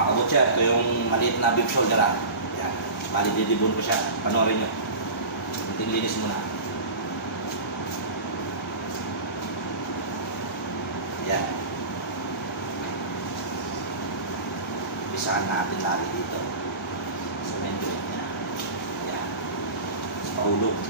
Makakabot siya. Ito yung maliit na beef shoulder ha. Yan. Bali didibon ko siya. Panoorin nyo. Kunting linis muna. Yan. Isahan natin lagi dito. Sa membrane niya. Yan. Sa paulog.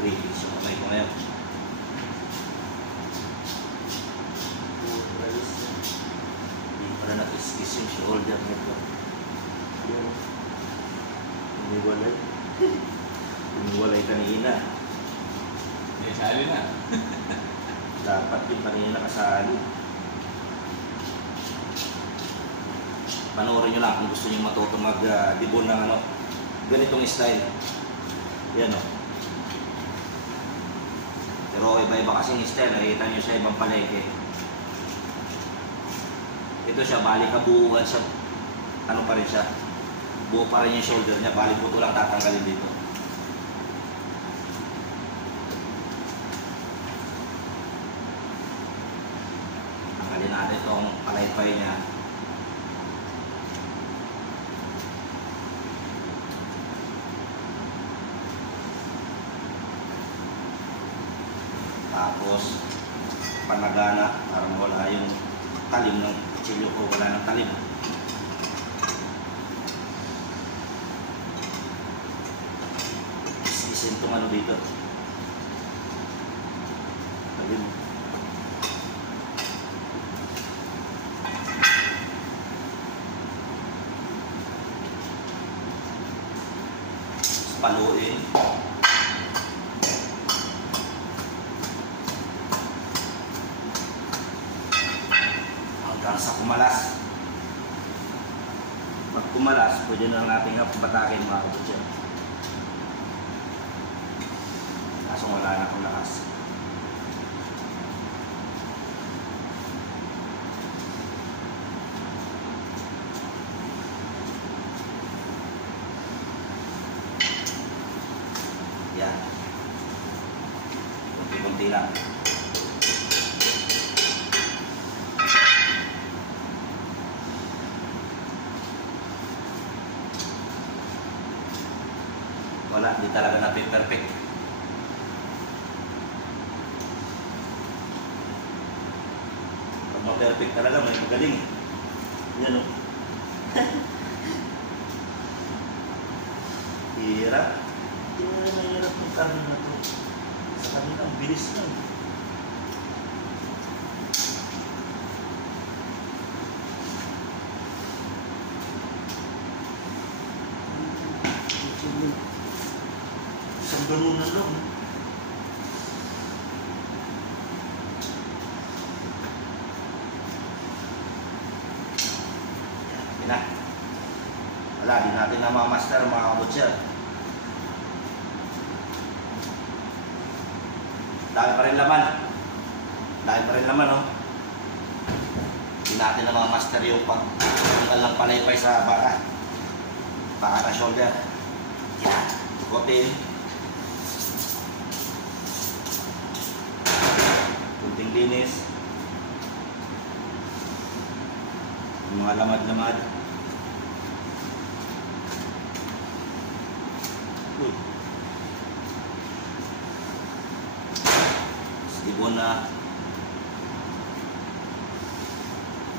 Grievous yung kamay ko ngayon. Hindi pala nakis-kiss yung shoulder nito. Umiwalay. Umiwalay kanina. May sali na. Dapat din kanina kasali. Panoorin nyo lang kung gusto nyo matuto mag-dibon ng ganitong style. Yan o. Pero iba-iba kasing style, nakikita nyo sa ibang palengke. Ito siya, bali kabuuan siya. Ano pa rin siya? Buo pa rin yung shoulder niya, bali buto lang tatanggalin dito. Tanggalin natin itong palaypay niya. Tapos, panagana para mawala yung talim ng kutsilyo ko, wala ng talim. Isin itong ano dito. Talim. Paluin. Sa kumalas. Pag kumalas, pwede na natin batakin mga kabutya. Kaso wala na akong lakas. Yan. Kunti-kunti lang. Wala, di talaga na-perfect. Pag ma-perfect talaga, may magaling. Yan o. Hirap. Hindi na mahirap yung karne na to. Sa kanila, ang bilis lang. Isang ganun na lang. Yan na. Wala, di natin na ma-master mga kabutya. Dami pa rin laman. Dami pa rin laman, no? Di natin na ma-master yung pagtanggal ng palaypay sa baka. Baka na shoulder. Yan. Tukotin. Kunting linis. Yung mga lamad-lamad. Uy. Ibon na.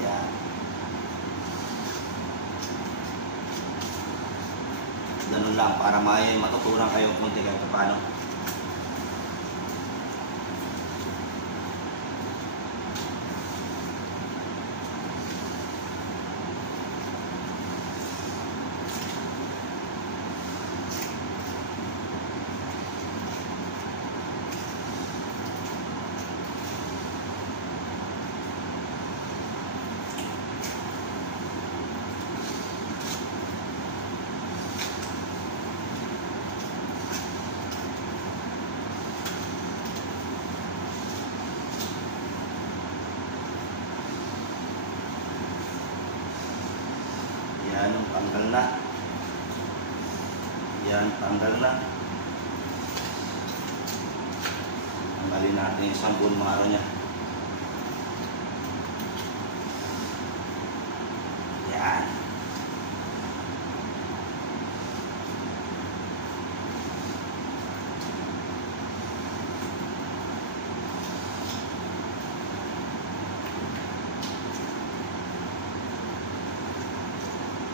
Yan. Ganun lang para may matutunan kayo kung kahit paano. Yan, tanggal na. Yan, tanggal na. Tanggalin natin yung sambon mga ano niya. Yan.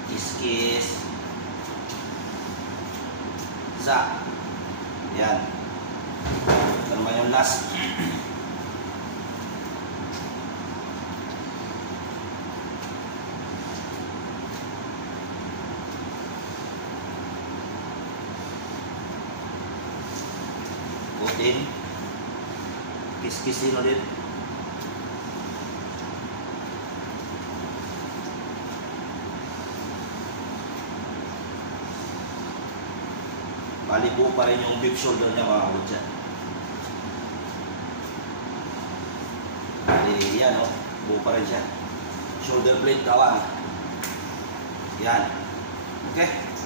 Kiss-kiss. Isa. Yan. Ito naman yung last. Putin. Kiss-kissin ulit. Bali buo pa rin yung big shoulder niya mga kabutsa. Bali yan o, buo pa rin siya. Shoulder blade tawag. Yan. Okay.